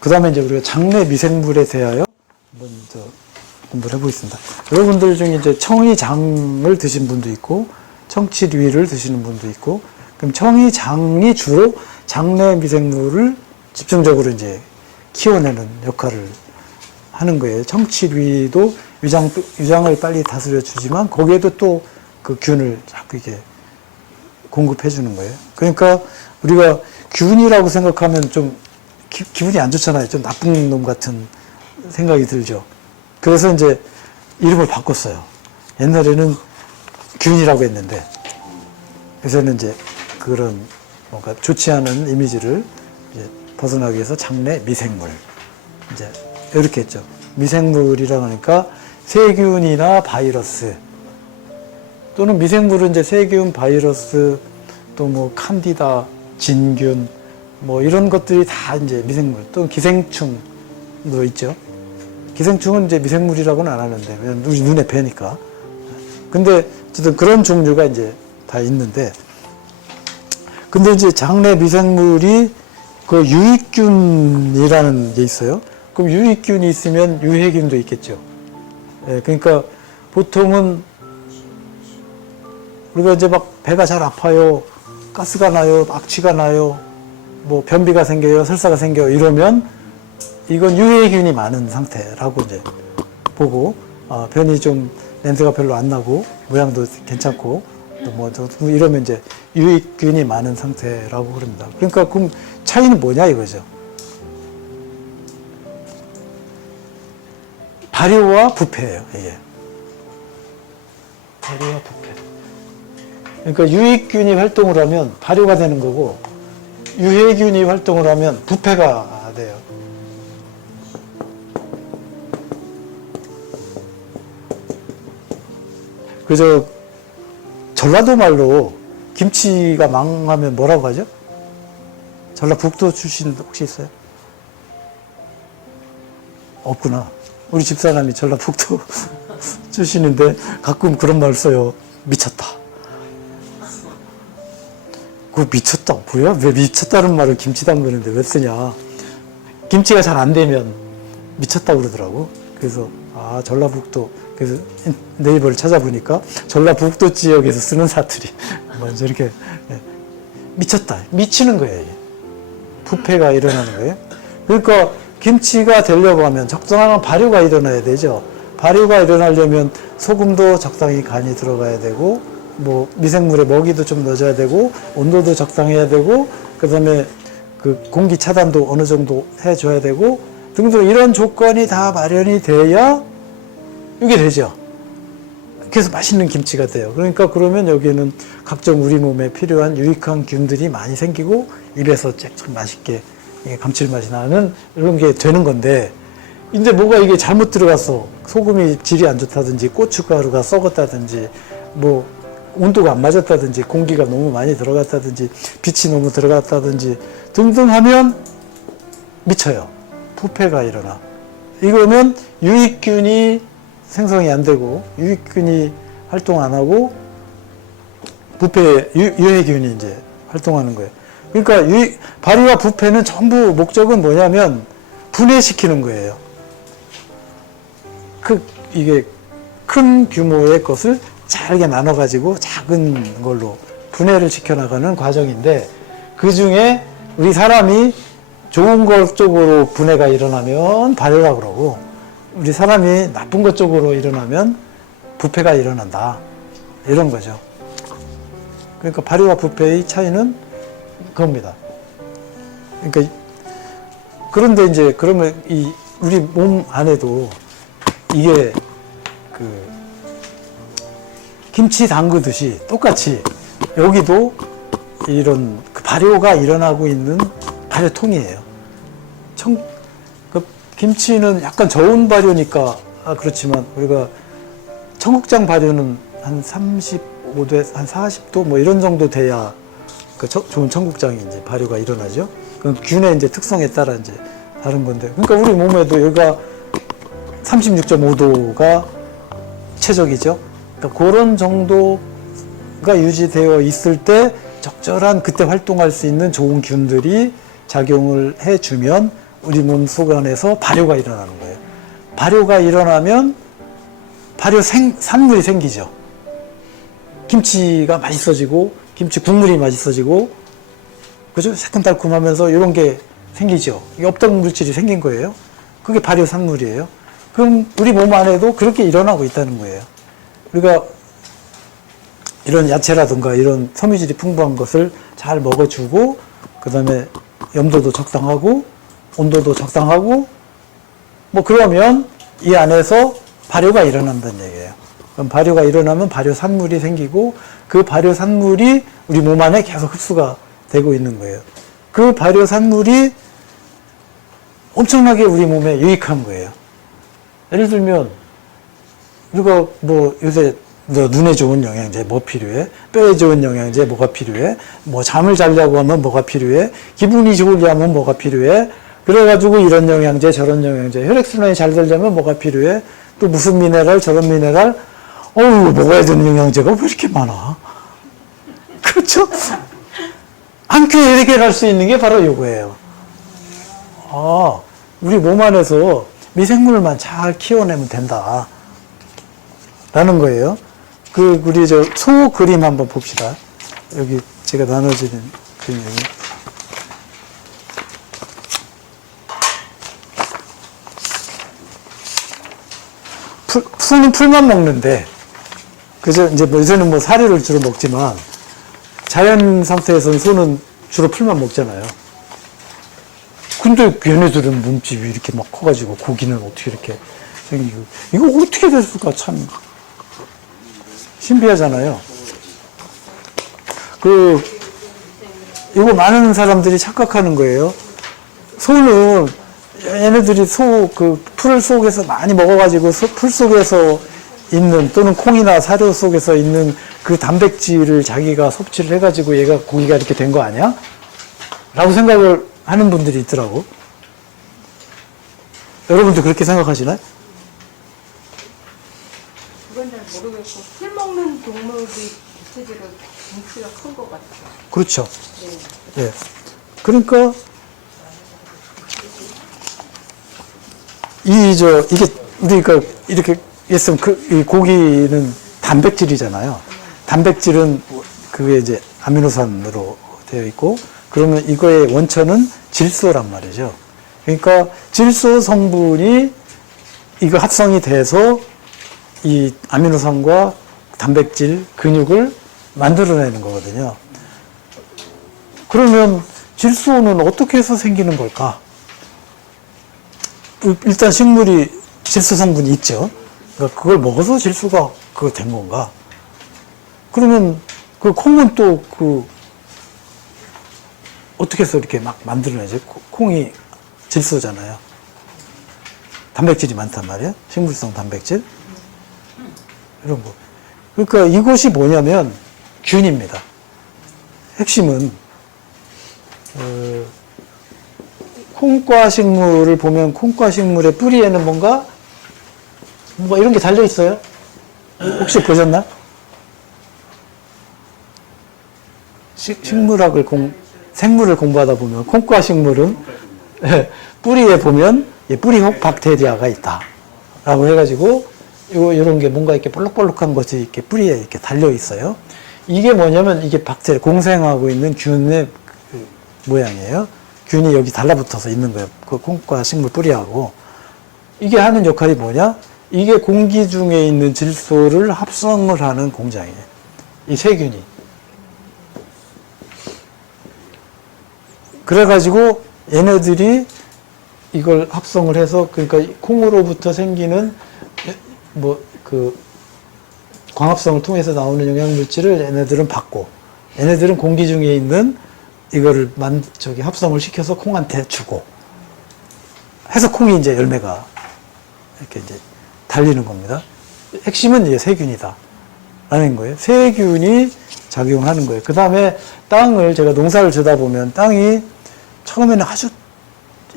그 다음에 이제 우리가 장내 미생물에 대하여 한번 공부를 해보겠습니다. 여러분들 중에 이제 청이장을 드신 분도 있고, 청치류를 드시는 분도 있고, 그럼 청이장이 주로 장내 미생물을 집중적으로 이제 키워내는 역할을 하는 거예요. 청치류도 위장을 빨리 다스려 주지만, 거기에도 또 그 균을 자꾸 이게 공급해 주는 거예요. 그러니까 우리가 균이라고 생각하면 좀 기분이 안 좋잖아요. 좀 나쁜 놈 같은 생각이 들죠. 그래서 이제 이름을 바꿨어요. 옛날에는 균이라고 했는데, 요새는 이제 그런 뭔가 좋지 않은 이미지를 이제 벗어나기 위해서 장내 미생물. 이제 이렇게 했죠. 미생물이라고 하니까 세균이나 바이러스, 또는 미생물은 이제 세균, 바이러스, 또 뭐 칸디다, 진균, 뭐 이런 것들이 다 이제 미생물, 또 기생충도 있죠. 기생충은 이제 미생물이라고는 안 하는데, 왜냐면 우리 눈에 뵈니까. 근데 어쨌든 그런 종류가 이제 다 있는데, 근데 이제 장내 미생물이 그 유익균이라는 게 있어요. 그럼 유익균이 있으면 유해균도 있겠죠. 예, 그러니까 보통은 우리가 이제 막 배가 잘 아파요, 가스가 나요, 악취가 나요, 뭐 변비가 생겨요, 설사가 생겨요, 이러면 이건 유해균이 많은 상태라고 이제 보고, 변이 좀 냄새가 별로 안 나고 모양도 괜찮고 또 뭐 이러면 이제 유익균이 많은 상태라고 그럽니다. 그러니까 그럼 차이는 뭐냐 이거죠. 발효와 부패예요, 이게. 발효와 부패. 그러니까 유익균이 활동을 하면 발효가 되는 거고, 유해균이 활동을 하면 부패가 돼요. 그래서 전라도 말로 김치가 망하면 뭐라고 하죠? 전라북도 출신 혹시 있어요? 없구나. 우리 집사람이 전라북도 출신인데 가끔 그런 말 써요. 미쳤다. 그거 미쳤다. 뭐야? 왜 미쳤다는 말을 김치 담그는데 왜 쓰냐? 김치가 잘 안 되면 미쳤다고 그러더라고. 그래서 전라북도, 그래서 네이버를 찾아보니까 전라북도 지역에서 쓰는 사투리 먼저 이렇게 미쳤다, 미치는 거예요. 이게. 부패가 일어나는 거예요. 그러니까 김치가 되려고 하면 적당한 발효가 일어나야 되죠. 발효가 일어나려면 소금도 적당히 간이 들어가야 되고, 뭐 미생물의 먹이도 좀 넣어줘야 되고, 온도도 적당해야 되고, 그 다음에 그 공기 차단도 어느 정도 해줘야 되고 등등, 이런 조건이 다 마련이 돼야 이게 되죠. 그래서 맛있는 김치가 돼요. 그러니까 그러면 여기에는 각종 우리 몸에 필요한 유익한 균들이 많이 생기고 입에서 참 맛있게 감칠맛이 나는 이런 게 되는 건데, 이제 뭐가 이게 잘못 들어갔어. 소금이 질이 안 좋다든지, 고춧가루가 썩었다든지, 뭐 온도가 안 맞았다든지, 공기가 너무 많이 들어갔다든지, 빛이 너무 들어갔다든지 등등 하면 미쳐요. 부패가 일어나. 이거는 유익균이 생성이 안 되고, 유익균이 활동 안 하고, 부패, 유해균이 이제 활동하는 거예요. 그러니까 발효와 부패는 전부 목적은 뭐냐면 분해시키는 거예요. 이게 큰 규모의 것을 잘게 나눠가지고 작은 걸로 분해를 시켜나가는 과정인데, 그 중에 우리 사람이 좋은 것 쪽으로 분해가 일어나면 발효라고 그러고, 우리 사람이 나쁜 것 쪽으로 일어나면 부패가 일어난다, 이런 거죠. 그러니까 발효와 부패의 차이는 그겁니다. 그러니까 그런데 이제 그러면 우리 몸 안에도 이게 김치 담그듯이 똑같이 여기도 이런 발효가 일어나고 있는 발효통이에요. 김치는 약간 저온 발효니까 그렇지만, 우리가 청국장 발효는 한 35도, 한 40도 뭐 이런 정도 돼야 좋은 청국장이 이제 발효가 일어나죠. 그 균의 이제 특성에 따라 이제 다른 건데, 그러니까 우리 몸에도 여기가 36.5도가 최적이죠. 그러니까 그런 정도가 유지되어 있을 때 적절한 그때 활동할 수 있는 좋은 균들이 작용을 해주면 우리 몸 속 안에서 발효가 일어나는 거예요. 발효가 일어나면 발효 산물이 생기죠. 김치가 맛있어지고 김치 국물이 맛있어지고, 그죠? 새콤달콤하면서 이런 게 생기죠. 엽떡 물질이 생긴 거예요. 그게 발효 산물이에요. 그럼 우리 몸 안에도 그렇게 일어나고 있다는 거예요. 우리가 이런 야채라든가 이런 섬유질이 풍부한 것을 잘 먹어주고, 그 다음에 염도도 적당하고 온도도 적당하고, 뭐 그러면 이 안에서 발효가 일어난다는 얘기예요. 그럼 발효가 일어나면 발효 산물이 생기고, 그 발효 산물이 우리 몸 안에 계속 흡수가 되고 있는 거예요. 그 발효 산물이 엄청나게 우리 몸에 유익한 거예요. 예를 들면 우리가 뭐 요새 눈에 좋은 영양제 뭐 필요해? 뼈에 좋은 영양제 뭐가 필요해? 뭐 잠을 자려고 하면 뭐가 필요해? 기분이 좋으려면 뭐가 필요해? 그래가지고 이런 영양제 저런 영양제, 혈액순환이 잘 되려면 뭐가 필요해? 또 무슨 미네랄 저런 미네랄, 먹어야 되는 영양제가 왜 이렇게 많아? 그렇죠? 한 큐에 해결할 수 있는 게 바로 이거예요. 우리 몸 안에서 미생물만 잘 키워내면 된다 라는 거예요. 우리 소 그림 한번 봅시다. 여기 제가 나눠지는 그림이. 소는 풀만 먹는데, 그죠? 이제 뭐 요새는 뭐 사료를 주로 먹지만, 자연 상태에서는 소는 주로 풀만 먹잖아요. 근데 얘네들은 몸집이 이렇게 막 커가지고 고기는 어떻게 이렇게 생기고, 이거 어떻게 됐을까 참 신비하잖아요. 이거 많은 사람들이 착각하는 거예요. 소는 얘네들이 풀 속에서 많이 먹어가지고 풀 속에서 있는, 또는 콩이나 사료 속에서 있는 그 단백질을 자기가 섭취를 해가지고 얘가 고기가 이렇게 된 거 아니야? 라고 생각을 하는 분들이 있더라고. 여러분도 그렇게 생각하시나요? 그건 잘 모르겠고, 풀 먹는 동물이 대체적으로 덩치가 큰 것 같아요. 그렇죠. 네. 예. 그러니까 이게 우리가 이렇게 했으면 이 고기는 단백질이잖아요. 단백질은 그게 이제 아미노산으로 되어 있고, 그러면 이거의 원천은 질소란 말이죠. 그러니까 질소 성분이 이거 합성이 돼서 이 아미노산과 단백질, 근육을 만들어내는 거거든요. 그러면 질소는 어떻게 해서 생기는 걸까? 일단 식물이 질소 성분이 있죠. 그러니까 그걸 먹어서 질소가 그거 된 건가? 그러면 그 콩은 또 어떻게 해서 이렇게 막 만들어내지? 콩이 질소잖아요. 단백질이 많단 말이에요. 식물성 단백질. 이런 거. 그러니까 이것이 뭐냐면 균입니다. 핵심은, 콩과 식물을 보면 콩과 식물의 뿌리에는 뭔가 이런 게 달려 있어요. 혹시 보셨나? 생물을 공부하다 보면 콩과 식물은 뿌리에 보면 뿌리혹 박테리아가 있다 라고 해가지고 이런 게 뭔가 이렇게 볼록볼록한 것이 이렇게 뿌리에 이렇게 달려 있어요. 이게 뭐냐면 이게 박테리아, 공생하고 있는 균의 모양이에요. 균이 여기 달라붙어서 있는 거예요. 그 콩과 식물 뿌리하고. 이게 하는 역할이 뭐냐? 이게 공기 중에 있는 질소를 합성을 하는 공장이에요. 이 세균이. 그래가지고 얘네들이 이걸 합성을 해서, 그러니까 콩으로부터 생기는 광합성을 통해서 나오는 영양물질을 얘네들은 받고, 얘네들은 공기 중에 있는 이거를 합성을 시켜서 콩한테 주고 해서 콩이 이제 열매가 이렇게 이제 달리는 겁니다. 핵심은 이제 세균이다 라는 거예요. 세균이 작용하는 거예요. 그 다음에 땅을 제가 농사를 지다 보면 땅이 처음에는 아주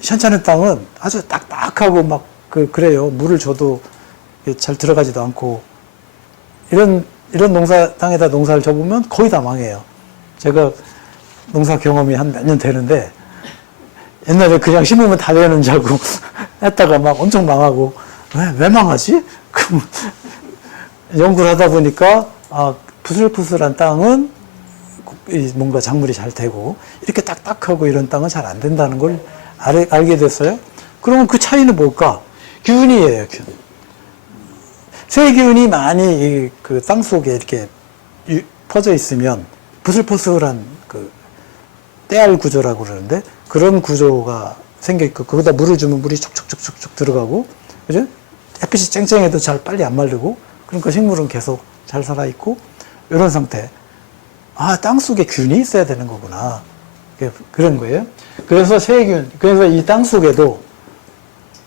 현찮은 땅은 아주 딱딱하고 막 그래요. 물을 줘도 잘 들어가지도 않고 이런 땅에다 농사를 져보면 거의 다 망해요. 제가 농사 경험이 한 몇 년 되는데 옛날에 그냥 심으면 다 되는 줄 알고 했다가 막 엄청 망하고 왜 망하지? 그럼 연구를 하다 보니까 푸슬푸슬한 땅은 뭔가 작물이 잘 되고 이렇게 딱딱하고 이런 땅은 잘 안 된다는 걸 알게 됐어요. 그러면 그 차이는 뭘까? 균이에요, 균. 세균이 많이 그 땅 속에 이렇게 퍼져 있으면 부슬부슬한 그 때알 구조라고 그러는데 그런 구조가 생겨 있고 거기다 물을 주면 물이 촉촉촉촉 들어가고 그죠? 햇빛이 쨍쨍해도 잘 빨리 안 마르고 그러니까 식물은 계속 잘 살아 있고 이런 상태. 땅 속에 균이 있어야 되는 거구나. 그런 거예요. 그래서 세균, 그래서 이 땅 속에도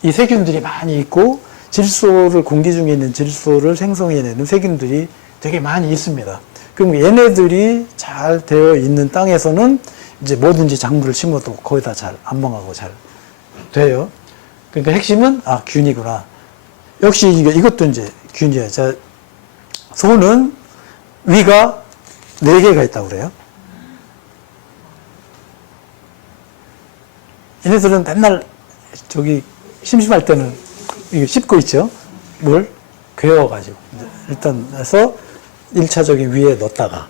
이 세균들이 많이 있고 질소를 공기 중에 있는 질소를 생성해내는 세균들이 되게 많이 있습니다. 그럼 얘네들이 잘 되어 있는 땅에서는 이제 뭐든지 작물을 심어도 거의 다 잘 안 망하고 잘 돼요. 그러니까 핵심은 균이구나. 역시 이것도 이제 균이에요. 자, 소는 위가 4개가 있다고 그래요. 얘네들은 맨날 저기 심심할 때는 이거 씹고 있죠. 뭘? 괴어가지고. 일단 해서 1차적인 위에 넣었다가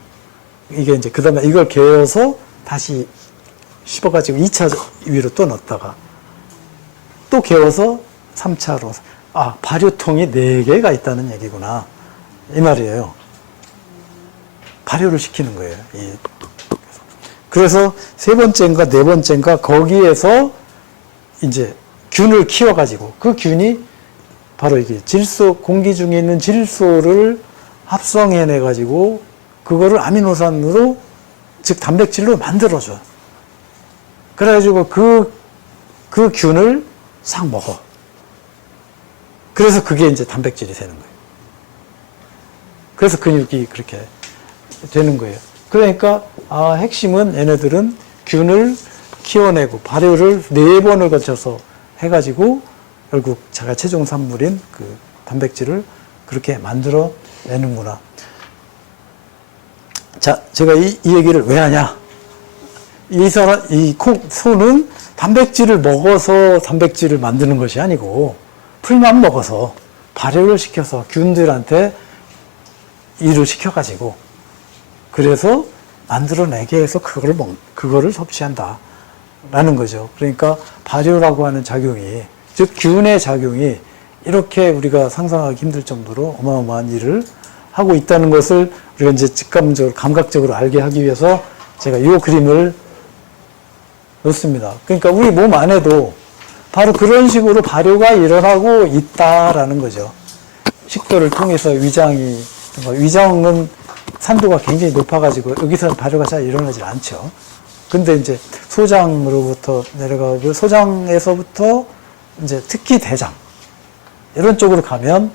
이게 이제 그 다음에 이걸 개어서 다시 씹어가지고 2차 위로 또 넣었다가 또 개어서 3차로. 발효통이 4개가 있다는 얘기구나. 이 말이에요. 발효를 시키는 거예요. 그래서 3번째인가 4번째인가 거기에서 이제 균을 키워가지고 그 균이 바로 이게 공기 중에 있는 질소를 합성해내가지고 그거를 아미노산으로 즉 단백질로 만들어줘. 그래가지고 그 균을 싹 먹어. 그래서 그게 이제 단백질이 되는 거예요. 그래서 근육이 그렇게 되는 거예요. 그러니까 핵심은 얘네들은 균을 키워내고 발효를 4번을 거쳐서 해가지고 결국 자가 최종 산물인 그 단백질을 그렇게 만들어 내는구나. 자, 제가 이 얘기를 왜 하냐? 소는 단백질을 먹어서 단백질을 만드는 것이 아니고 풀만 먹어서 발효를 시켜서 균들한테 일을 시켜가지고 그래서 만들어내게 해서 그거를 섭취한다. 라는 거죠. 그러니까 발효라고 하는 작용이, 즉 균의 작용이 이렇게 우리가 상상하기 힘들 정도로 어마어마한 일을 하고 있다는 것을 우리가 이제 직감적으로, 감각적으로 알게 하기 위해서 제가 이 그림을 넣습니다. 그러니까 우리 몸 안에도 바로 그런 식으로 발효가 일어나고 있다라는 거죠. 식도를 통해서 위장은 산도가 굉장히 높아가지고 여기서 발효가 잘 일어나질 않죠. 근데 이제 소장으로부터 내려가고 소장에서부터 이제 특히 대장 이런 쪽으로 가면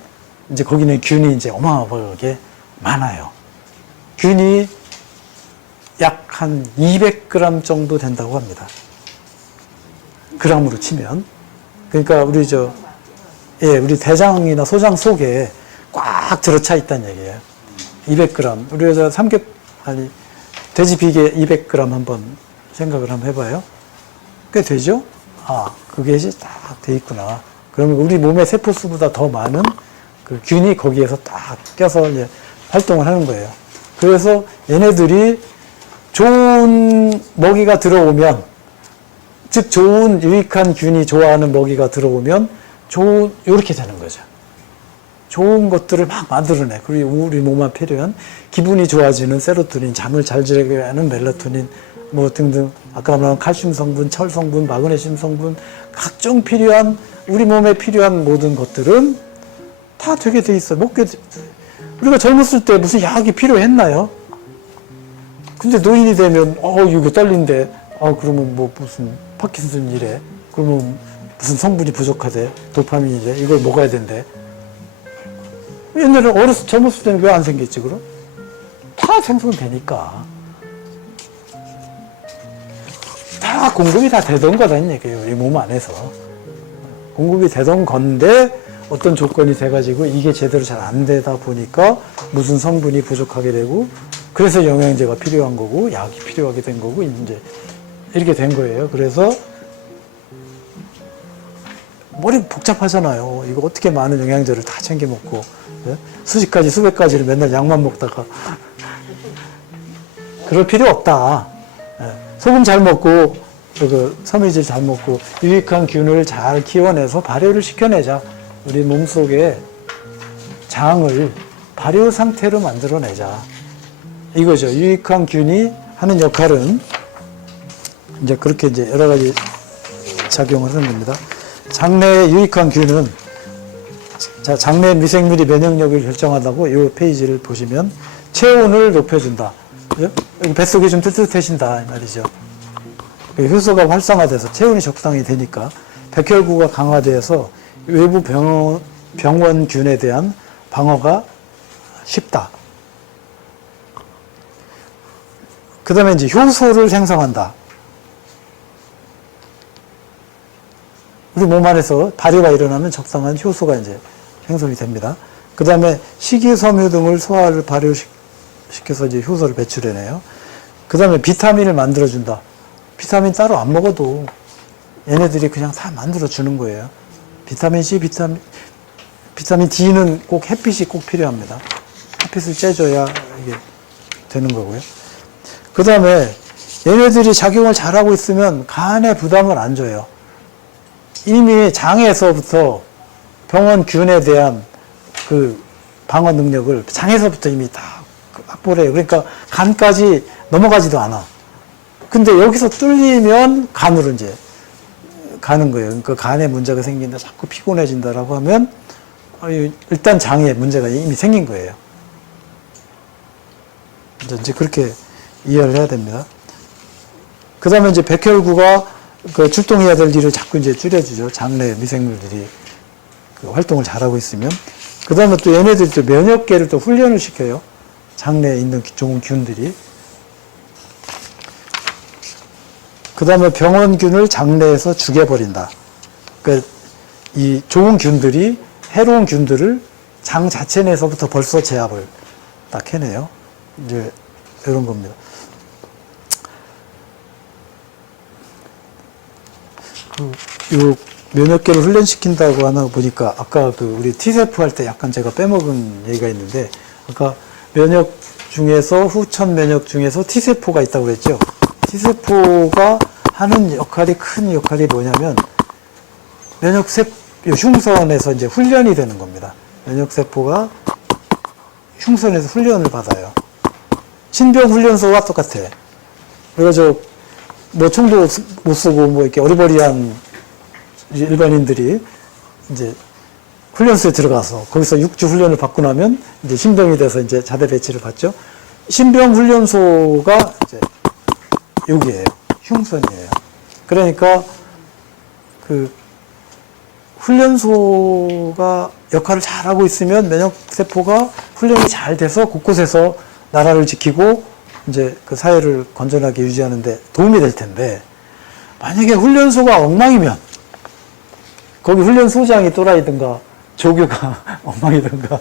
이제 거기는 균이 이제 어마어마하게 많아요. 균이 약 한 200g 정도 된다고 합니다. 그람으로 치면. 그러니까 우리 대장이나 소장 속에 꽉 들어차 있다는 얘기예요. 200g. 우리가 돼지 비계 200g 한번 생각을 한번 해봐요. 꽤 되죠? 그게 딱 돼 있구나. 그러면 우리 몸의 세포수보다 더 많은 그 균이 거기에서 딱 껴서 이제 활동을 하는 거예요. 그래서 얘네들이 좋은 먹이가 들어오면, 즉 좋은 유익한 균이 좋아하는 먹이가 들어오면 요렇게 되는 거죠. 좋은 것들을 막 만들어내. 그리고 우리 몸에 필요한 기분이 좋아지는 세로토닌, 잠을 잘 자게 하는 멜라토닌, 뭐 등등, 아까 말한 칼슘 성분, 철 성분, 마그네슘 성분, 각종 필요한, 우리 몸에 필요한 모든 것들은 다 되게 돼 있어요. 우리가 젊었을 때 무슨 약이 필요했나요? 근데 노인이 되면, 이거 떨린대. 그러면 뭐 무슨 파킨슨 이래. 그러면 무슨 성분이 부족하대. 도파민이래. 이걸 먹어야 된대. 옛날에 젊었을 때는 왜 안 생겼지, 그럼? 다 다 생성되니까. 다 공급이 다 되던 거다는 얘기예요. 이 몸 안에서. 공급이 되던 건데 어떤 조건이 돼가지고 이게 제대로 잘 안 되다 보니까 무슨 성분이 부족하게 되고 그래서 영양제가 필요한 거고 약이 필요하게 된 거고 이제 이렇게 된 거예요. 그래서 머리 복잡하잖아요. 이거 어떻게 많은 영양제를 다 챙겨 먹고 수십 가지 수백 가지를 맨날 약만 먹다가 그럴 필요 없다. 소금 잘 먹고 섬유질 잘 먹고 유익한 균을 잘 키워내서 발효를 시켜내자. 우리 몸속에 장을 발효 상태로 만들어내자. 이거죠. 유익한 균이 하는 역할은 이제 그렇게 이제 여러 가지 작용을 하는 겁니다. 장내의 유익한 균은 자, 장내 미생물이 면역력을 결정한다고 이 페이지를 보시면 체온을 높여준다. 여기 뱃속이 좀 뜨뜻해진다 이 말이죠. 효소가 활성화돼서 체온이 적당히 되니까 백혈구가 강화돼서 외부 병원균에 대한 방어가 쉽다. 그 다음에 이제 효소를 생성한다. 우리 몸 안에서 발효가 일어나면 적당한 효소가 이제 생성이 됩니다. 그 다음에 식이섬유 등을 소화를 발효시켜서 이제 효소를 배출해내요. 그 다음에 비타민을 만들어준다. 비타민 따로 안 먹어도 얘네들이 그냥 다 만들어주는 거예요. 비타민 C, 비타민 D는 꼭 햇빛이 꼭 필요합니다. 햇빛을 쬐줘야 이게 되는 거고요. 그 다음에 얘네들이 작용을 잘하고 있으면 간에 부담을 안 줘요. 이미 장에서부터 병원균에 대한 그 방어 능력을 장에서부터 이미 다 확보를 해요. 그러니까 간까지 넘어가지도 않아. 근데 여기서 뚫리면 간으로 이제 가는 거예요. 그러니까 간에 문제가 생긴다, 자꾸 피곤해진다라고 하면 일단 장에 문제가 이미 생긴 거예요. 이제 그렇게 이해를 해야 됩니다. 그 다음에 이제 백혈구가 그 출동해야 될 일을 자꾸 이제 줄여주죠. 장내 미생물들이 그 활동을 잘하고 있으면. 그 다음에 또 얘네들이 또 면역계를 또 훈련을 시켜요. 장내에 있는 좋은 균들이. 그 다음에 병원균을 장내에서 죽여버린다. 그러니까 이 좋은 균들이 해로운 균들을 장 자체 내에서부터 벌써 제압을 딱 해내요. 이제 이런 겁니다. 요 면역계를 훈련시킨다고 하나 보니까 아까 그 우리 T세포 할 때 약간 제가 빼먹은 얘기가 있는데 아까 면역 중에서 후천 면역 중에서 T세포가 있다고 그랬죠. T세포가 하는 역할이 큰 역할이 뭐냐면 흉선에서 이제 훈련이 되는 겁니다. 면역세포가 흉선에서 훈련을 받아요. 신병훈련소와 똑같아. 그래서 뭐 총도 못 쏘고 뭐 이렇게 어리버리한 일반인들이 이제 훈련소에 들어가서 거기서 6주 훈련을 받고 나면 이제 신병이 돼서 이제 자대 배치를 받죠. 신병훈련소가 이제 여기에요. 흉선이에요. 그러니까 그 훈련소가 역할을 잘하고 있으면 면역세포가 훈련이 잘 돼서 곳곳에서 나라를 지키고 이제 그 사회를 건전하게 유지하는데 도움이 될 텐데 만약에 훈련소가 엉망이면 거기 훈련소장이 또라이든가 조교가 엉망이든가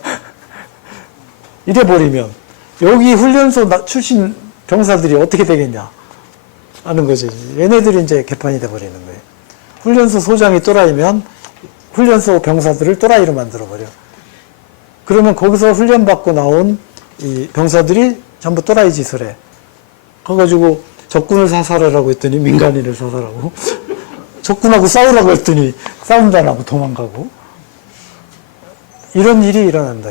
이래버리면 여기 훈련소 출신 병사들이 어떻게 되겠냐 하는 거지. 얘네들이 이제 개판이 돼버리는 거예요. 훈련소 소장이 또라이면 훈련소 병사들을 또라이로 만들어버려. 그러면 거기서 훈련받고 나온 이 병사들이 전부 또라이 짓을 해. 그래가지고 적군을 사살하라고 했더니 민간인을 사살하고 적군하고 싸우라고 했더니 싸움도 안 하고 도망가고 이런 일이 일어난다.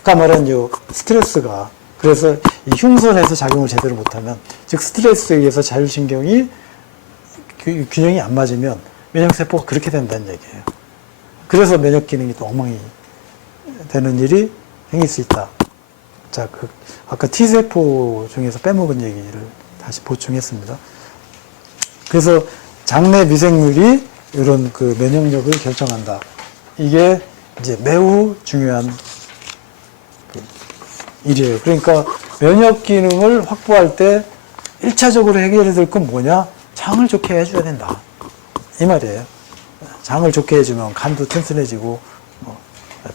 아까 말한 요 스트레스가 그래서 이 흉선에서 작용을 제대로 못하면 즉 스트레스에 의해서 자율신경이 균형이 안 맞으면 면역세포가 그렇게 된다는 얘기예요. 그래서 면역 기능이 또 엉망이 되는 일이 생길 수 있다. 자, 아까 T세포 중에서 빼먹은 얘기를 다시 보충했습니다. 그래서 장내 미생물이 이런 그 면역력을 결정한다. 이게 이제 매우 중요한 그 일이에요. 그러니까 면역 기능을 확보할 때 1차적으로 해결해야 될 건 뭐냐? 장을 좋게 해줘야 된다. 이 말이에요. 장을 좋게 해주면 간도 튼튼해지고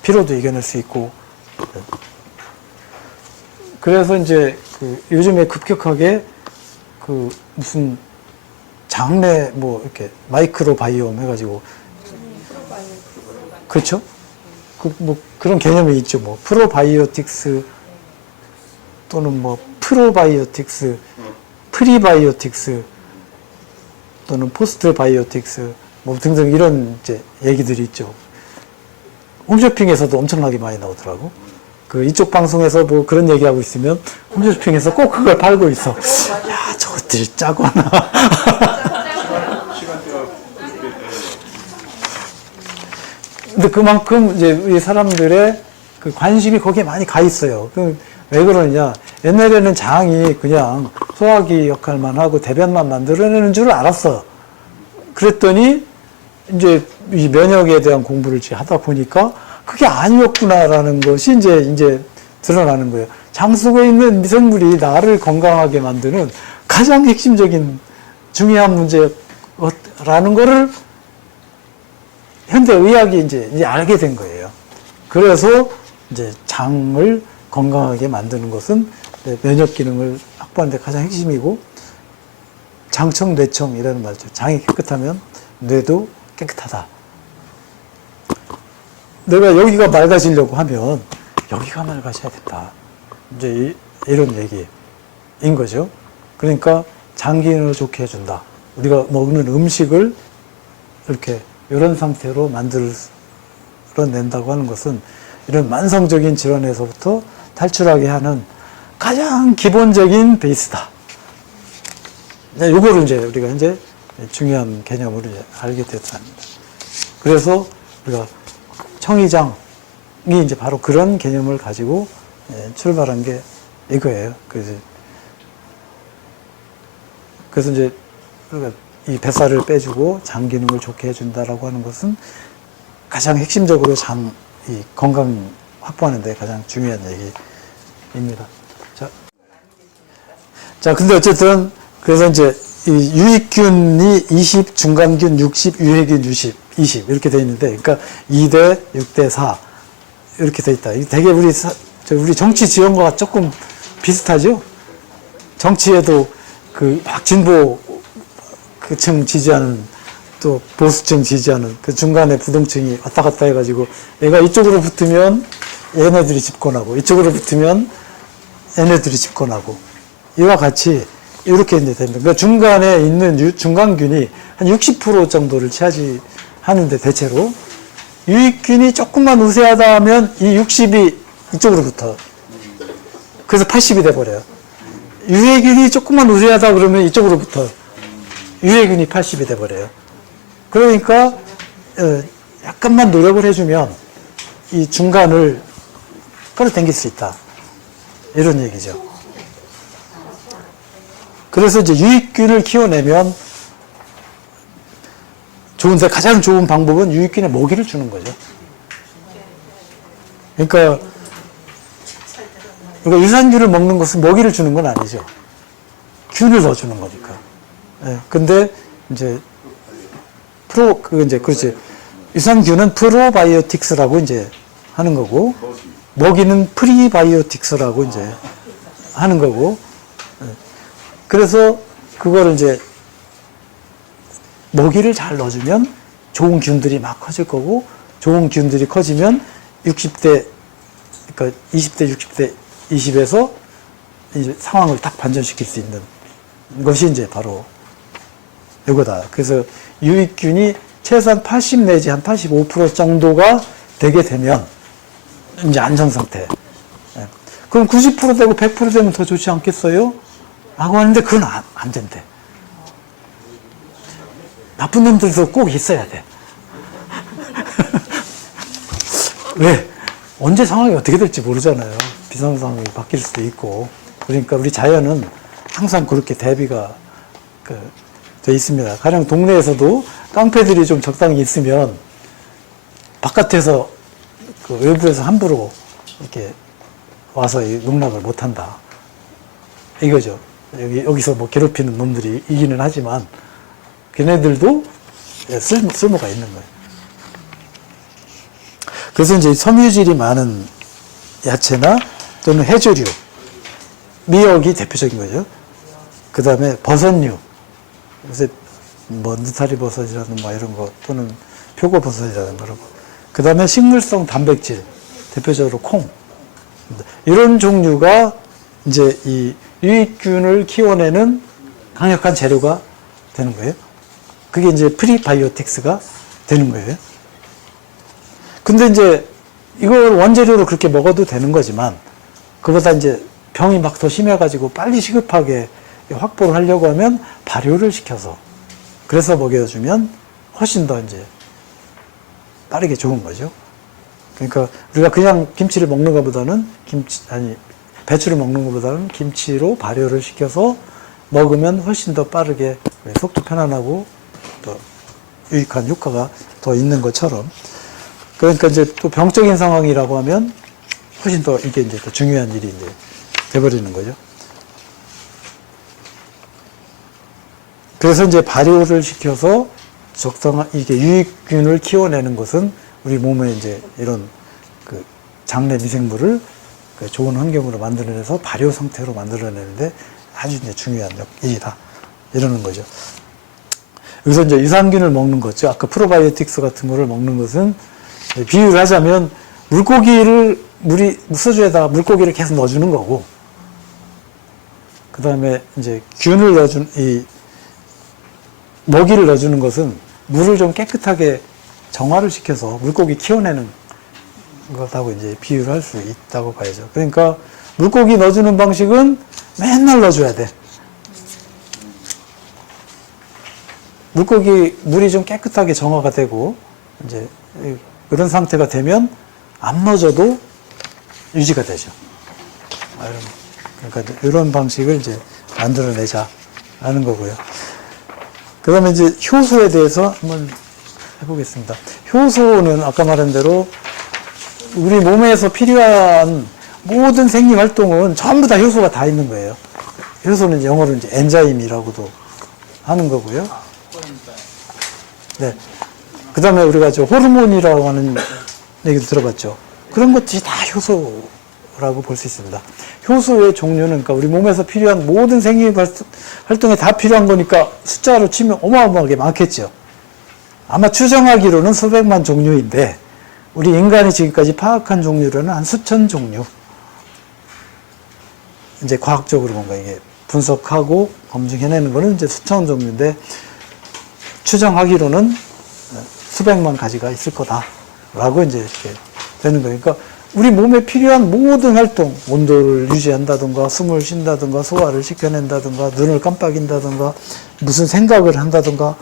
피로도 이겨낼 수 있고. 그래서 이제 그 요즘에 급격하게 그 무슨 장내 뭐 이렇게 마이크로바이옴 해가지고 그렇죠? 그 뭐 그런 개념이 있죠. 뭐 프로바이오틱스 또는 뭐 프로바이오틱스, 프리바이오틱스 또는 포스트바이오틱스 뭐 등등 이런 이제 얘기들이 있죠. 홈쇼핑에서도 엄청나게 많이 나오더라고. 그 이쪽 방송에서 뭐 그런 얘기하고 있으면 홈쇼핑에서 꼭 그걸 팔고 있어. 야, 저것들이 짜거나. 근데 그만큼 이제 우리 사람들의 그 관심이 거기에 많이 가 있어요. 왜 그러느냐. 옛날에는 장이 그냥 소화기 역할만 하고 대변만 만들어내는 줄 알았어. 그랬더니 이제 이 면역에 대한 공부를 하다 보니까 그게 아니었구나라는 것이 이제 드러나는 거예요. 장 속에 있는 미생물이 나를 건강하게 만드는 가장 핵심적인 중요한 문제라는 거를 현대 의학이 이제 알게 된 거예요. 그래서 이제 장을 건강하게 만드는 것은 면역 기능을 확보하는 데 가장 핵심이고, 장청, 뇌청 이라는 말이죠. 장이 깨끗하면 뇌도 깨끗하다. 내가 여기가 맑아지려고 하면 여기가 맑아져야 된다. 이제 이런 얘기인 거죠. 그러니까 장 기능을 좋게 해준다. 우리가 먹는 음식을 이렇게 이런 상태로 만들어낸다고 하는 것은 이런 만성적인 질환에서부터 탈출하게 하는 가장 기본적인 베이스다. 요거를 이제 우리가 이제 중요한 개념으로 이제 알게 됐답니다. 그래서 우리가 청의장이 이제 바로 그런 개념을 가지고 출발한 게 이거예요. 그래서 이제 우리가 이 뱃살을 빼주고 장 기능을 좋게 해준다라고 하는 것은 가장 핵심적으로 이 건강 확보하는 데 가장 중요한 얘기입니다. 자, 근데 어쨌든 그래서 이제 이 유익균이 20, 중간균 60, 유해균 20 이렇게 돼 있는데, 그러니까 2대 6대 4 이렇게 돼 있다. 되게 우리 정치 지형과 조금 비슷하죠? 정치에도 그 막 진보 그층 지지하는 또 보수층 지지하는 그 중간에 부동층이 왔다 갔다 해가지고 얘가 이쪽으로 붙으면 얘네들이 집권하고 이쪽으로 붙으면 얘네들이 집권하고 이와 같이 이렇게 이제 됩니다. 그러니까 중간에 있는 중간균이 한 60% 정도를 차지하는데 대체로 유익균이 조금만 우세하다 하면 이 60이 이쪽으로 붙어. 그래서 80이 돼버려요. 유해균이 조금만 우세하다 그러면 이쪽으로 붙어. 유해균이 80이 돼버려요. 그러니까 약간만 노력을 해주면 이 중간을 끌어당길 수 있다. 이런 얘기죠. 그래서 이제 유익균을 키워내면 좋은데 가장 좋은 방법은 유익균에 먹이를 주는 거죠. 그러니까 유산균을 먹는 것은 먹이를 주는 건 아니죠. 균을 넣어주는 거니까. 근데 이제 그렇지. 유산균은 프로바이오틱스라고 이제 하는 거고, 먹이는 프리바이오틱스라고 이제 하는 거고, 그래서 그거를 이제 먹이를 잘 넣어주면 좋은 균들이 막 커질 거고, 좋은 균들이 커지면 60대, 그러니까 20대, 60대, 20에서 이제 상황을 딱 반전시킬 수 있는 것이 이제 바로 이거다. 그래서 유익균이 최소한 80 내지 한 85% 정도가 되게 되면 이제 안정 상태. 그럼 90% 되고 100% 되면 더 좋지 않겠어요? 라고 하는데 그건 안 된대. 나쁜 놈들도 꼭 있어야 돼. 왜? 언제 상황이 어떻게 될지 모르잖아요. 비상 상황이 바뀔 수도 있고. 그러니까 우리 자연은 항상 그렇게 대비가 돼 있습니다. 가령 동네에서도 깡패들이 좀 적당히 있으면 바깥에서 외부에서 함부로 이렇게 와서 농락을 못 한다. 이거죠. 여기서 뭐 괴롭히는 놈들이 이기는 하지만 걔네들도 쓸모가 있는 거예요. 그래서 이제 섬유질이 많은 야채나 또는 해조류, 미역이 대표적인 거죠. 그 다음에 버섯류, 요새 뭐 느타리 버섯이라든 뭐 이런 거 또는 표고버섯이라든 그런 거. 그 다음에 식물성 단백질, 대표적으로 콩. 이런 종류가 이제 이 유익균을 키워내는 강력한 재료가 되는 거예요. 그게 이제 프리바이오틱스가 되는 거예요. 근데 이제 이걸 원재료로 그렇게 먹어도 되는 거지만 그보다 이제 병이 막 더 심해가지고 빨리 시급하게 확보를 하려고 하면 발효를 시켜서 그래서 먹여주면 훨씬 더 이제 빠르게 좋은 거죠. 그러니까 우리가 그냥 김치를 먹는 것보다는 배추를 먹는 것보다는 김치로 발효를 시켜서 먹으면 훨씬 더 빠르게 속도 편안하고 또 유익한 효과가 더 있는 것처럼. 그러니까 이제 또 병적인 상황이라고 하면 훨씬 더 이게 이제 더 중요한 일이 이제 돼버리는 거죠. 그래서 이제 발효를 시켜서 적당한 이게 유익균을 키워내는 것은 우리 몸에 이제 이런 그 장내 미생물을 좋은 환경으로 만들어내서 발효 상태로 만들어내는데 아주 이제 중요한 일이다. 이러는 거죠. 여기서 이제 유산균을 먹는 거죠. 아까 프로바이오틱스 같은 거를 먹는 것은 비유를 하자면 물고기를 소주에다가 물고기를 계속 넣어주는 거고, 그 다음에 이제 균을 먹이를 넣어주는 것은 물을 좀 깨끗하게 정화를 시켜서 물고기 키워내는 것하고 이제 비유를 할 수 있다고 봐야죠. 그러니까 물고기 넣어주는 방식은 맨날 넣어줘야 돼. 물이 좀 깨끗하게 정화가 되고, 이제 그런 상태가 되면 안 넣어줘도 유지가 되죠. 그러니까 이런 방식을 이제 만들어내자 하는 거고요. 그 다음에 이제 효소에 대해서 한번 해보겠습니다. 효소는 아까 말한 대로 우리 몸에서 필요한 모든 생리 활동은 전부 다 효소가 다 있는 거예요. 효소는 영어로 이제 엔자임이라고도 하는 거고요. 네. 그 다음에 우리가 호르몬이라고 하는 얘기도 들어봤죠. 그런 것들이 다 효소라고 볼 수 있습니다. 효소의 종류는, 그러니까 우리 몸에서 필요한 모든 생리 활동에 다 필요한 거니까 숫자로 치면 어마어마하게 많겠죠. 아마 추정하기로는 수백만 종류인데, 우리 인간이 지금까지 파악한 종류로는 한 수천 종류. 이제 과학적으로 뭔가 이게 분석하고 검증해내는 거는 이제 수천 종류인데, 추정하기로는 수백만 가지가 있을 거다라고 이제 이렇게 되는 거예요. 그러니까 우리 몸에 필요한 모든 활동, 온도를 유지한다든가, 숨을 쉰다든가, 소화를 시켜낸다든가, 눈을 깜빡인다든가, 무슨 생각을 한다든가,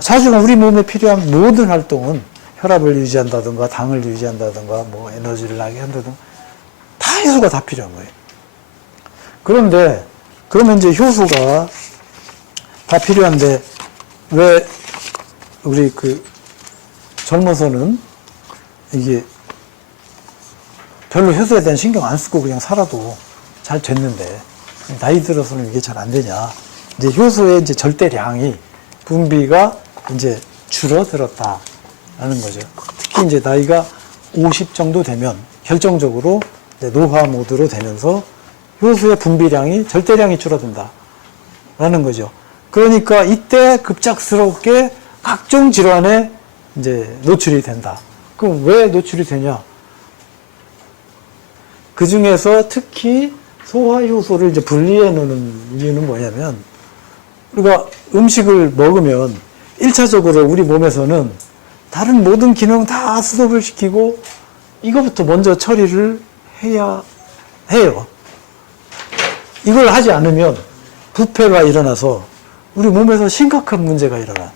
사실은 우리 몸에 필요한 모든 활동은 혈압을 유지한다든가, 당을 유지한다든가, 뭐 에너지를 나게 한다든가, 다 효소가 다 필요한 거예요. 그런데 그러면 이제 효소가 다 필요한데 왜 우리 젊어서는 이게 별로 효소에 대한 신경 안 쓰고 그냥 살아도 잘 됐는데 나이 들어서는 이게 잘 안 되냐. 이제 효소의 이제 절대량이 분비가 이제 줄어들었다라는 거죠. 특히 이제 나이가 50 정도 되면 결정적으로 이제 노화 모드로 되면서 효소의 분비량이 절대량이 줄어든다라는 거죠. 그러니까 이때 급작스럽게 각종 질환에 이제 노출이 된다. 그럼 왜 노출이 되냐? 그 중에서 특히 소화효소를 이제 분리해 놓는 이유는 뭐냐면, 우리가 음식을 먹으면 1차적으로 우리 몸에서는 다른 모든 기능 다 스톱을 시키고 이거부터 먼저 처리를 해야 해요. 이걸 하지 않으면 부패가 일어나서 우리 몸에서 심각한 문제가 일어나.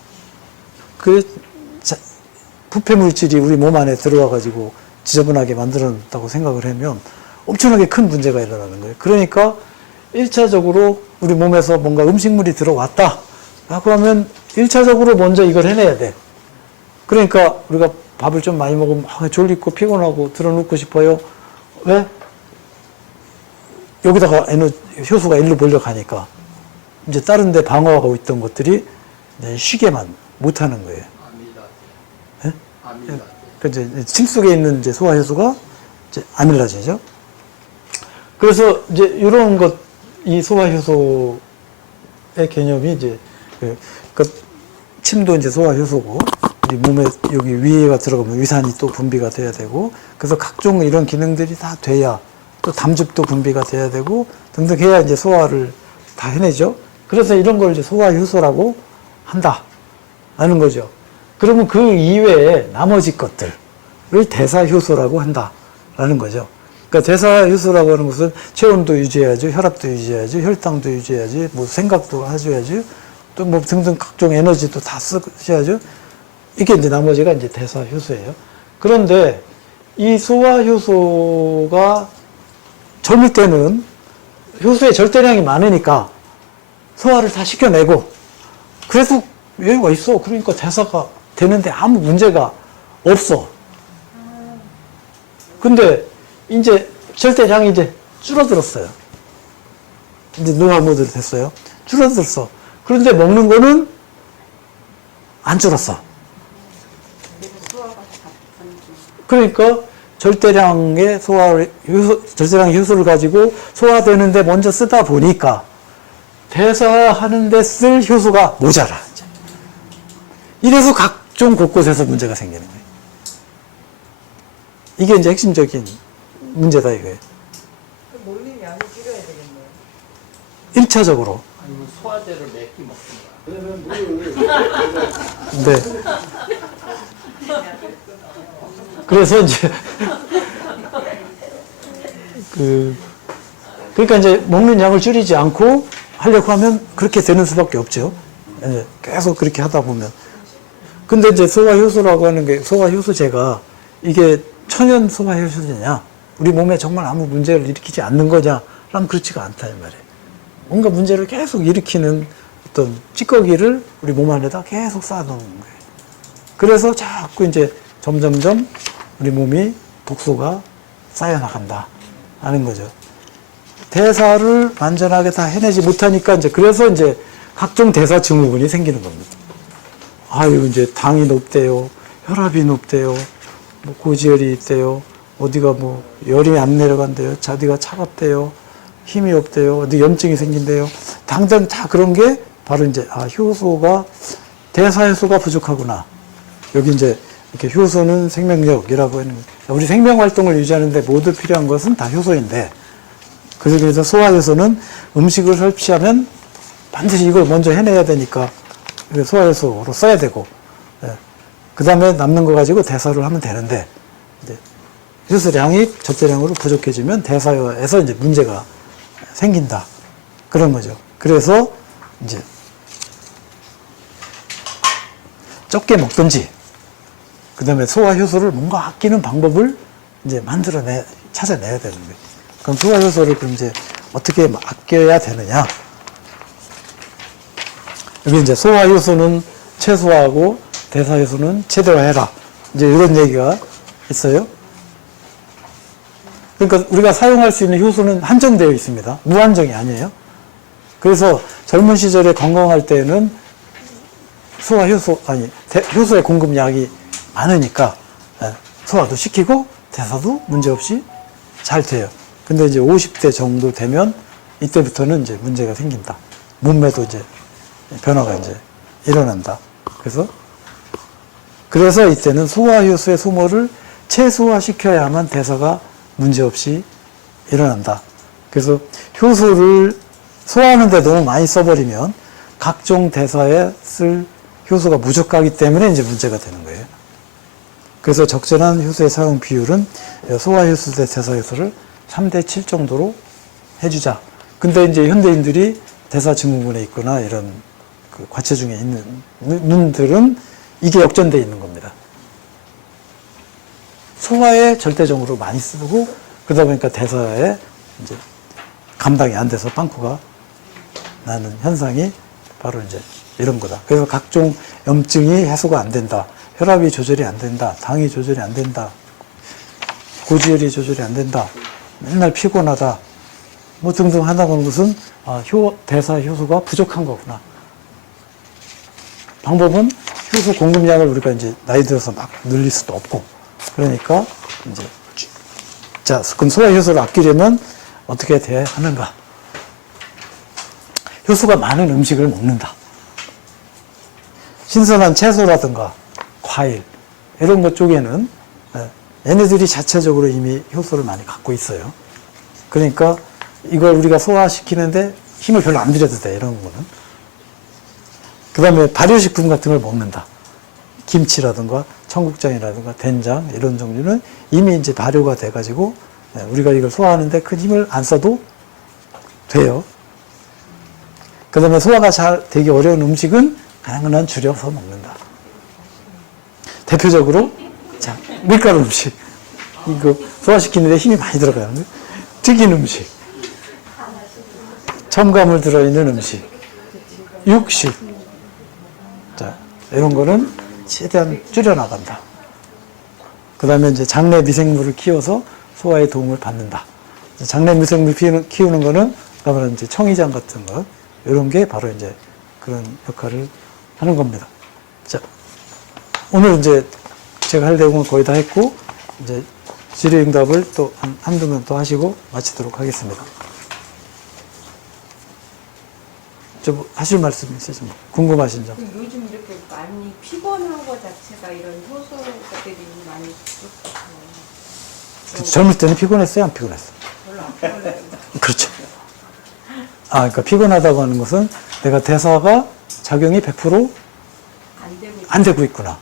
부패 물질이 우리 몸 안에 들어와가지고 지저분하게 만들어놨다고 생각을 하면 엄청나게 큰 문제가 일어나는 거예요. 그러니까 1차적으로 우리 몸에서 뭔가 음식물이 들어왔다 라고 하면 1차적으로 먼저 이걸 해내야 돼. 그러니까 우리가 밥을 좀 많이 먹으면 졸리고 피곤하고 들어눕고 싶어요. 왜? 여기다가 효소가 일로 몰려가니까 이제 다른 데 방어하고 있던 것들이 이제 쉬게만 못하는 거예요. 예? 그러니까 이제 침 속에 있는 이제 소화 효소가 이제 아밀라제죠. 그래서 이제 이런 것, 이 소화 효소의 개념이 이제 그 침도 이제 소화 효소고, 우리 몸에 여기 위에가 들어가면 위산이 또 분비가 돼야 되고, 그래서 각종 이런 기능들이 다 돼야, 또 담즙도 분비가 돼야 되고 등등 해야 이제 소화를 다 해내죠. 그래서 이런 걸 이제 소화 효소라고 한다 하는 거죠. 그러면 그 이외에 나머지 것들을 대사 효소라고 한다라는 거죠. 그러니까 대사 효소라고 하는 것은 체온도 유지해야죠, 혈압도 유지해야죠, 혈당도 유지해야지, 뭐 생각도 해줘야죠, 또 뭐 등등 각종 에너지도 다 쓰셔야죠. 이게 이제 나머지가 이제 대사 효소예요. 그런데 이 소화 효소가 젊을 때는 효소의 절대량이 많으니까 소화를 다 시켜내고, 그래서 여유가 있어. 그러니까 대사가 되는데 아무 문제가 없어. 근데 이제 절대량이 이제 줄어들었어요. 이제 노화 모드로 됐어요. 줄어들었어. 그런데 먹는 거는 안 줄었어. 그러니까 절대량의 절대량의 효소를 가지고 소화되는데 먼저 쓰다 보니까 대사하는데 쓸 효소가 모자라. 이제. 이래서 각종 곳곳에서 문제가 생기는 거예요. 이게 이제 핵심적인 문제다 이거예요. 먹는 양을 줄여야 되겠네요. 1차적으로. 아니면 소화제를 몇 끼 먹든가. 네. 그래서 이제 그러니까 이제 먹는 양을 줄이지 않고 하려고 하면 그렇게 되는 수밖에 없죠. 이제 계속 그렇게 하다 보면. 근데 이제 소화효소라고 하는 게, 소화효소제가 이게 천연 소화효소제냐, 우리 몸에 정말 아무 문제를 일으키지 않는 거냐, 라면 그렇지가 않다 이 말이에요. 뭔가 문제를 계속 일으키는 어떤 찌꺼기를 우리 몸 안에다 계속 쌓아놓는 거예요. 그래서 자꾸 이제 점점점 우리 몸이 독소가 쌓여나간다 하는 거죠. 대사를 완전하게 다 해내지 못하니까 이제, 그래서 이제 각종 대사 증후군이 생기는 겁니다. 아유, 이제 당이 높대요, 혈압이 높대요, 뭐 고지혈이 있대요, 어디가 뭐 열이 안 내려간대요, 어디가 차갑대요, 힘이 없대요, 어디 염증이 생긴대요. 당장 다 그런 게 바로 이제 효소가, 대사 효소가 부족하구나. 여기 이제 이렇게 효소는 생명력이라고 하는, 우리 생명 활동을 유지하는데 모두 필요한 것은 다 효소인데, 그래서 소화 효소는 음식을 섭취하면 반드시 이걸 먼저 해내야 되니까 소화 효소로 써야 되고, 그 다음에 남는 거 가지고 대사를 하면 되는데, 효소량이 절대량으로 부족해지면 대사에서 이제 문제가 생긴다. 그런 거죠. 그래서 이제 적게 먹든지, 그 다음에 소화 효소를 뭔가 아끼는 방법을 이제 찾아내야 되는 거예요. 그럼 소화 효소를 그럼 이제 어떻게 아껴야 되느냐? 여기 이제 소화 효소는 최소화하고 대사 효소는 최대화해라. 이제 이런 얘기가 있어요. 그러니까 우리가 사용할 수 있는 효소는 한정되어 있습니다. 무한정이 아니에요. 그래서 젊은 시절에 건강할 때는 효소의 공급량이 많으니까 소화도 시키고 대사도 문제없이 잘 돼요. 근데 이제 50대 정도 되면 이때부터는 이제 문제가 생긴다. 몸매도 이제 변화가 이제 일어난다. 그래서 이때는 소화효소의 소모를 최소화시켜야만 대사가 문제없이 일어난다. 그래서 효소를 소화하는데 너무 많이 써버리면 각종 대사에 쓸 효소가 부족하기 때문에 이제 문제가 되는 거예요. 그래서 적절한 효소의 사용 비율은 소화효소 대 대사효소를 3대 7 정도로 해주자. 근데 이제 현대인들이 대사 증후군에 있거나 이런 그 과체중에 있는 분들은 이게 역전되어 있는 겁니다. 소화에 절대적으로 많이 쓰고, 그러다 보니까 대사에 이제 감당이 안 돼서 빵꾸가 나는 현상이 바로 이제 이런 거다. 그래서 각종 염증이 해소가 안 된다. 혈압이 조절이 안 된다. 당이 조절이 안 된다. 고지혈이 조절이 안 된다. 맨날 피곤하다. 뭐 등등 하다는 것은 대사 효소가 부족한 거구나. 방법은 효소 공급량을 우리가 이제 나이 들어서 막 늘릴 수도 없고, 그러니까 이제 자, 그럼 소화 효소를 아끼려면 어떻게 돼야 하는가? 효소가 많은 음식을 먹는다. 신선한 채소라든가 과일 이런 것 쪽에는 얘네들이 자체적으로 이미 효소를 많이 갖고 있어요. 그러니까 이걸 우리가 소화시키는데 힘을 별로 안 들여도 돼, 이런 거는. 그 다음에 발효식품 같은 걸 먹는다. 김치라든가 청국장이라든가 된장 이런 종류는 이미 이제 발효가 돼가지고 우리가 이걸 소화하는데 큰 힘을 안 써도 돼요. 그 다음에 소화가 잘 되기 어려운 음식은 가능한 한 줄여서 먹는다. 대표적으로 자, 밀가루 음식. 이거 소화시키는데 힘이 많이 들어가요. 튀긴 음식, 첨가물 들어있는 음식, 육식. 자, 이런 거는 최대한 줄여나간다. 그 다음에 이제 장내 미생물을 키워서 소화에 도움을 받는다. 장내 미생물 키우는 거는, 그러면 이제 청이장 같은 것, 이런 게 바로 이제 그런 역할을 하는 겁니다. 자, 오늘 이제 제가 할 내용은 거의 다 했고, 이제 질의응답을 또 한두 명 더 하시고 마치도록 하겠습니다. 좀 하실 말씀 있으시면 궁금하신 점. 요즘 이렇게 많이 피곤한 거 자체가 이런 효소 것들이 많이 부족해요. 젊을 때는 피곤했어요, 안 피곤했어요? 별로 안 피곤해요. 그렇죠. 그러니까 피곤하다고 하는 것은 내가 대사가 작용이 100% 안 되고 있구나.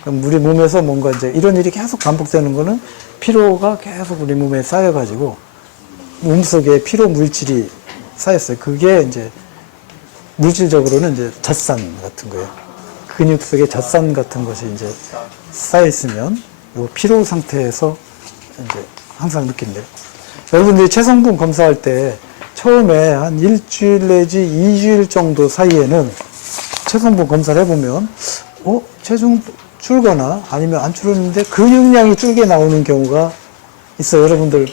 그럼 우리 몸에서 뭔가 이제 이런 일이 계속 반복되는 거는 피로가 계속 우리 몸에 쌓여가지고 몸속에 피로 물질이 쌓였어요. 그게 이제 물질적으로는 이제 젖산 같은 거예요. 근육 속에 젖산 같은 것이 이제 쌓여있으면 이 피로 상태에서 이제 항상 느낀대요. 여러분들이 체성분 검사할 때 처음에 한 일주일 내지 2주일 정도 사이에는 체성분 검사를 해보면, 체중 줄거나 아니면 안 줄었는데 근육량이 줄게 나오는 경우가 있어요. 여러분들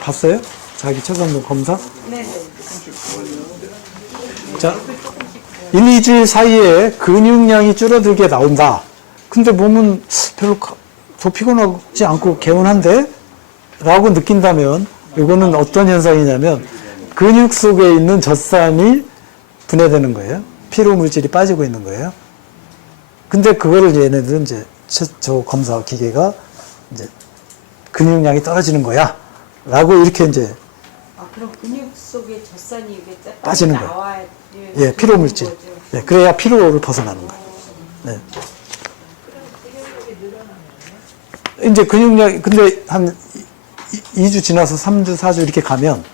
봤어요? 자기 체성분 검사? 네네. 자, 1, 2주일 사이에 근육량이 줄어들게 나온다. 근데 몸은 별로 더 피곤하지 않고 개운한데? 라고 느낀다면 이거는 어떤 현상이냐면 근육 속에 있는 젖산이 분해되는 거예요. 피로 물질이 빠지고 있는 거예요. 근데 그거를 얘네들은 이제 저 검사 기계가 이제 근육량이 떨어지는 거야. 라고 이렇게 이제 그럼 근육 속에 젖산이 이게 빠지는 거예요. 나와야 예, 피로 물질. 예, 그래야 피로를 벗어나는 거예요. 네. 이제 근육량, 근데 한 2주 지나서 3주, 4주 이렇게 가면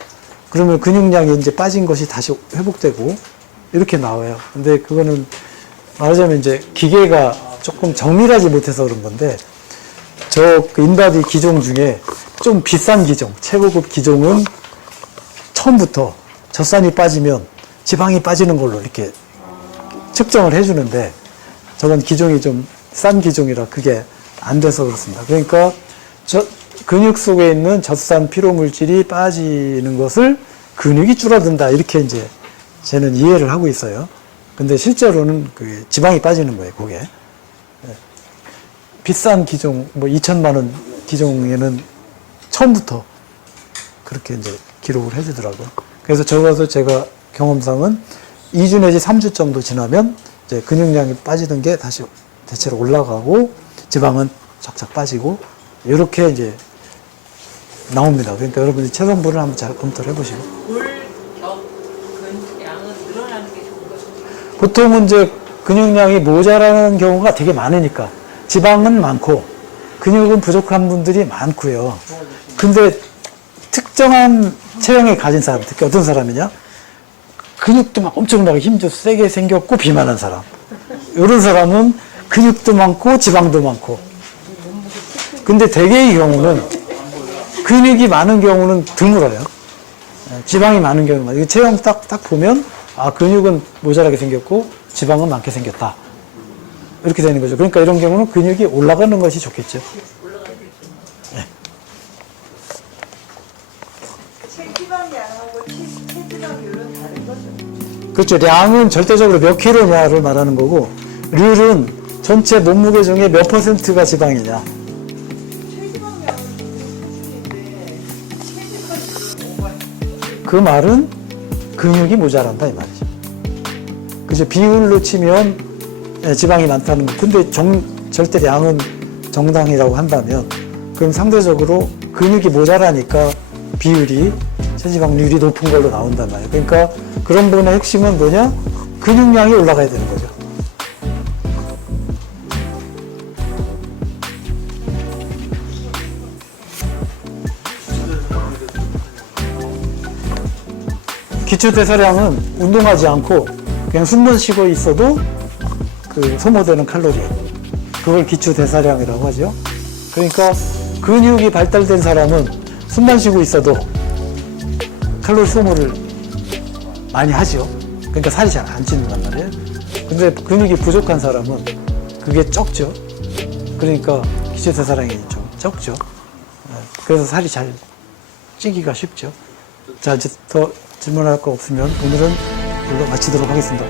그러면 근육량이 이제 빠진 것이 다시 회복되고 이렇게 나와요. 근데 그거는 말하자면 이제 기계가 조금 정밀하지 못해서 그런 건데 그 인바디 기종 중에 좀 비싼 기종, 최고급 기종은 처음부터 젖산이 빠지면 지방이 빠지는 걸로 이렇게 측정을 해주는데 저건 기종이 좀 싼 기종이라 그게 안 돼서 그렇습니다. 그러니까 근육 속에 있는 젖산 피로 물질이 빠지는 것을 근육이 줄어든다 이렇게 이제 저는 이해를 하고 있어요. 근데 실제로는 그 지방이 빠지는 거예요, 그게. 예. 비싼 기종, 뭐 2천만 원 기종에는 처음부터 그렇게 이제 기록을 해주더라고요. 그래서 적어서 제가 경험상은 2주 내지 3주 정도 지나면 이제 근육량이 빠지던 게 다시 대체로 올라가고 지방은 착착 빠지고 이렇게 이제 나옵니다. 그러니까 여러분이 체성분을 한번 잘 검토를 해보시고. 근육량은 늘어나는 게 좋은 거죠. 보통은 이제 근육량이 모자라는 경우가 되게 많으니까 지방은 많고 근육은 부족한 분들이 많고요. 근데 특정한 체형을 가진 사람, 특히 어떤 사람이냐? 근육도 막 엄청나게 힘도 세게 생겼고 비만한 사람. 이런 사람은 근육도 많고 지방도 많고. 근데 대개의 경우는 근육이 많은 경우는 드물어요. 지방이 많은 경우가. 이 체형 딱 보면 근육은 모자라게 생겼고 지방은 많게 생겼다. 이렇게 되는 거죠. 그러니까 이런 경우는 근육이 올라가는 것이 좋겠죠. 체지방이 안 하고 그렇죠. 량은 절대적으로 몇 킬로냐를 말하는 거고, 률은 전체 몸무게 중에 몇 퍼센트가 지방이냐. 체지방량은 수준인데 체지방이 뭐가 그 말은 근육이 모자란다 이 말이죠. 그죠. 비율로 치면 지방이 많다는 거. 근데 절대량은 정당이라고 한다면, 그럼 상대적으로 근육이 모자라니까 비율이 체지방률이 높은 걸로 나온단 말이에요. 그러니까 그런 부분의 핵심은 뭐냐? 근육량이 올라가야 되는 거죠. 기초대사량은 운동하지 않고 그냥 숨만 쉬고 있어도 그 소모되는 칼로리예요. 그걸 기초대사량이라고 하죠. 그러니까 근육이 발달된 사람은 숨만 쉬고 있어도 칼로리 소모를 많이 하죠. 그러니까 살이 잘 안 찌는단 말이에요. 근데 근육이 부족한 사람은 그게 적죠. 그러니까 기초대사량이 좀 적죠. 그래서 살이 잘 찌기가 쉽죠. 자, 이제 더 질문할 거 없으면 오늘은 이걸로 마치도록 하겠습니다.